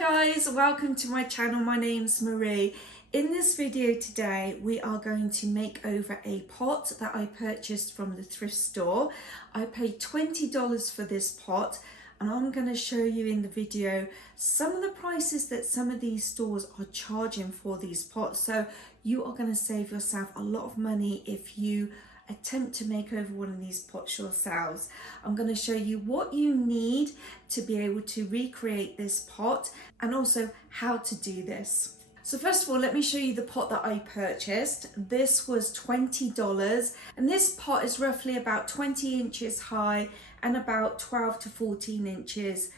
Hi guys, welcome to my channel. My name's Maree. In this video today we are going to make over a pot that I purchased from the thrift store. I paid $20 for this pot and I'm going to show you in the video some of the prices that some of these stores are charging for these pots. So you are going to save yourself a lot of money if you attempt to make over one of these pots yourselves. I'm going to show you what you need to be able to recreate this pot and also how to do this. So first of all, let me show you the pot that I purchased. This was $20 and this pot is roughly about 20 inches high and about 12 to 14 inches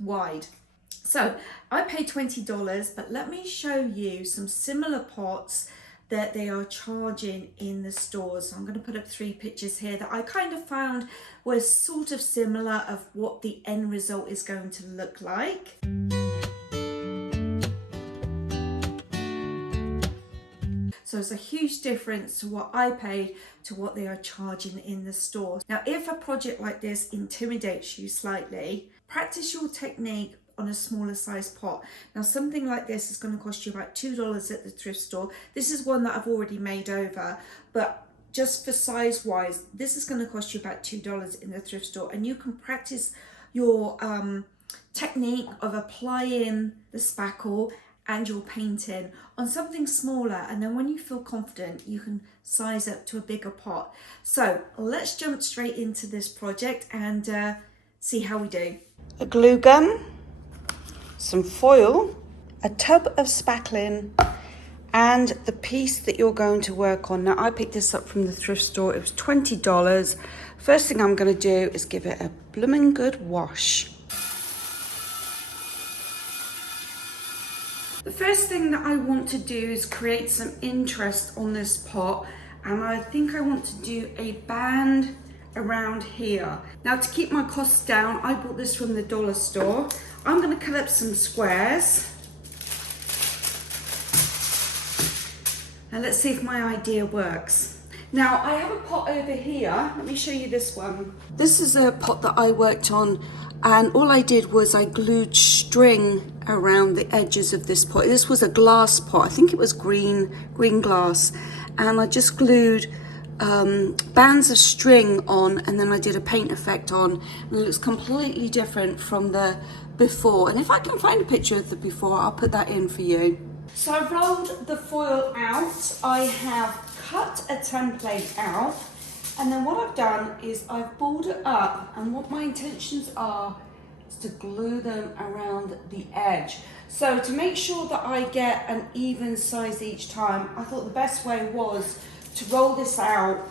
wide. So I paid $20, but let me show you some similar pots that they are charging in the stores. So I'm going to put up 3 pictures here that I kind of found were sort of similar of what the end result is going to look like. So it's a huge difference to what I paid to what they are charging in the store. Now, if a project like this intimidates you slightly, practice your technique on a smaller size pot. Now something like this is going to cost you about $2 at the thrift store. This is one that I've already made over, but just for size wise, this is going to cost you about $2 in the thrift store, and you can practice your technique of applying the spackle and your painting on something smaller, and then when you feel confident you can size up to a bigger pot. So let's jump straight into this project and see how we do. A glue gun, some foil, a tub of spackling, and the piece that you're going to work on. Now I picked this up from the thrift store. It was $20. First thing I'm going to do is give it a blooming good wash. The first thing that I want to do is create some interest on this pot, and I think I want to do a band around here. Now to keep my costs down, I bought this from the dollar store. I'm going to cut up some squares. And let's see if my idea works. Now I have a pot over here. Let me show you this one. This is a pot that I worked on, and all I did was I glued string around the edges of this pot. This was a glass pot. I think it was green glass. And I just glued bands of string on, and then I did a paint effect on, and it looks completely different from the before. And if I can find a picture of the before, I'll put that in for you. So I rolled the foil out. I have cut a template out, and then what I've done is I've balled it up, and what my intentions are is to glue them around the edge. So to make sure that I get an even size each time, I thought the best way was to roll this out,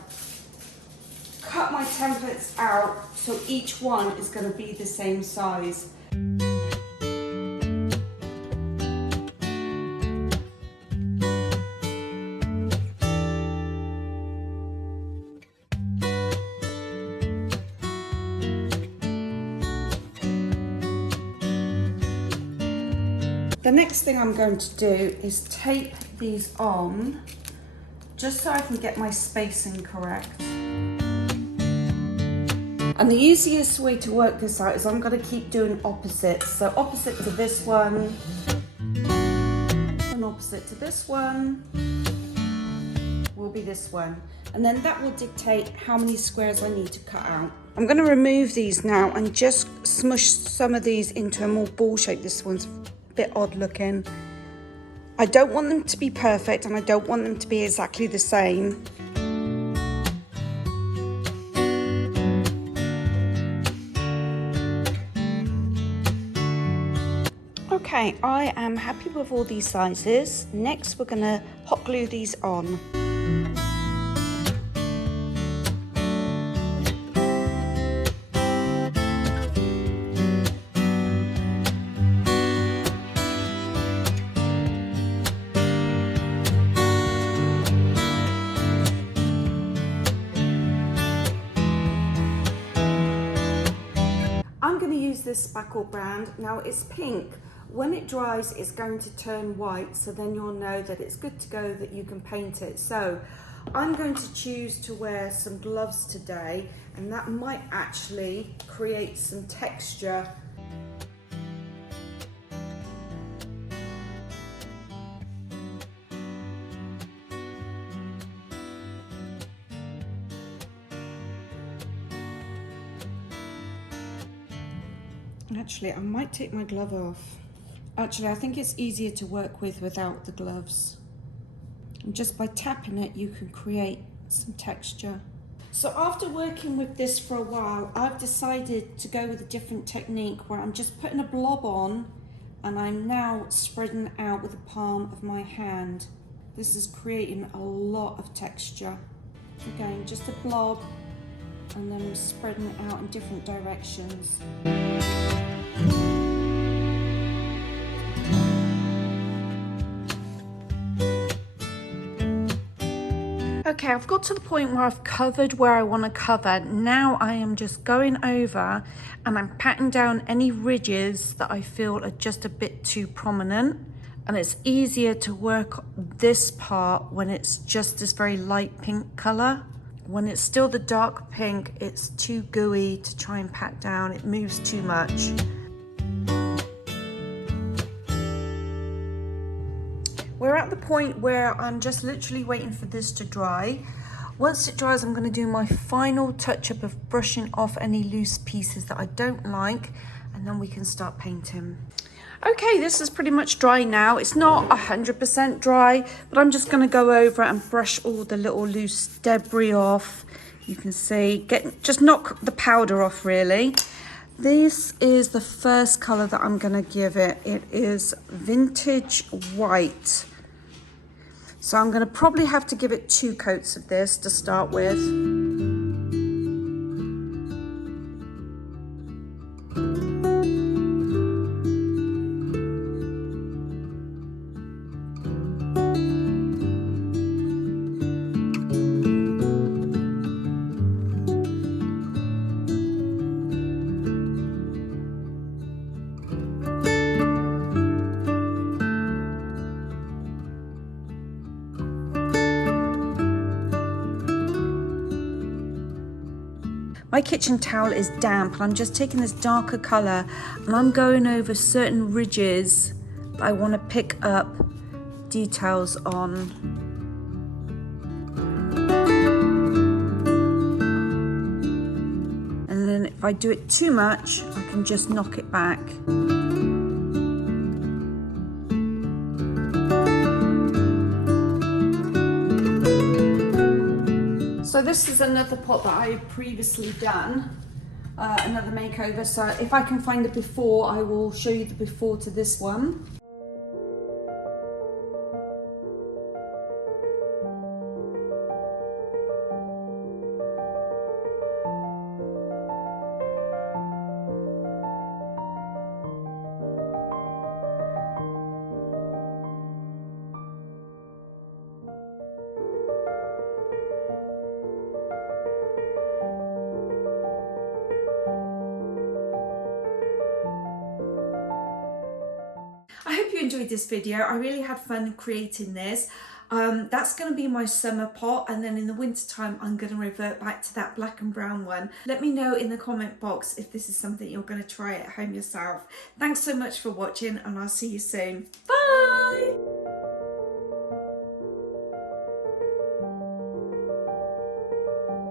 cut my templates out so each one is going to be the same size. The next thing I'm going to do is tape these on, just so I can get my spacing correct. And the easiest way to work this out is I'm going to keep doing opposites. So opposite to this one, and opposite to this one will be this one. And then that will dictate how many squares I need to cut out. I'm going to remove these now and just smush some of these into a more ball shape. This one's a bit odd looking. I don't want them to be perfect, and I don't want them to be exactly the same. Okay, I am happy with all these sizes. Next, we're gonna hot glue these on. I'm going to use this spackle brand. Now it's pink. When it dries, it's going to turn white, so then you'll know that it's good to go, that you can paint it. So I'm going to choose to wear some gloves today, and that might actually create some texture. Actually, I might take my glove off. Actually, I think it's easier to work with without the gloves. And just by tapping it, you can create some texture. So after working with this for a while, I've decided to go with a different technique where I'm just putting a blob on and I'm now spreading out with the palm of my hand. This is creating a lot of texture. Again, just a blob and then we're spreading it out in different directions. Okay, I've got to the point where I've covered where I want to cover. Now I am just going over and I'm patting down any ridges that I feel are just a bit too prominent. And it's easier to work this part when it's just this very light pink color. When it's still the dark pink, it's too gooey to try and pat down. It moves too much. We're at the point where I'm just literally waiting for this to dry. Once it dries, I'm going to do my final touch-up of brushing off any loose pieces that I don't like, and then we can start painting. Okay, this is pretty much dry now. It's not 100% dry, but I'm just going to go over and brush all the little loose debris off. You can see, just knock the powder off really. This is the first color that I'm going to give it. It is vintage white. So I'm going to probably have to give it 2 coats of this to start with. My kitchen towel is damp and I'm just taking this darker colour and I'm going over certain ridges that I want to pick up details on. And then if I do it too much, I can just knock it back. So this is another pot that I had previously done, another makeover. So if I can find the before, I will show you the before to this one. I hope you enjoyed this video. I really had fun creating this. That's going to be my summer pot, and then in the winter time I'm going to revert back to that black and brown one. Let me know in the comment box if this is something you're going to try at home yourself. Thanks so much for watching and I'll see you soon. Bye!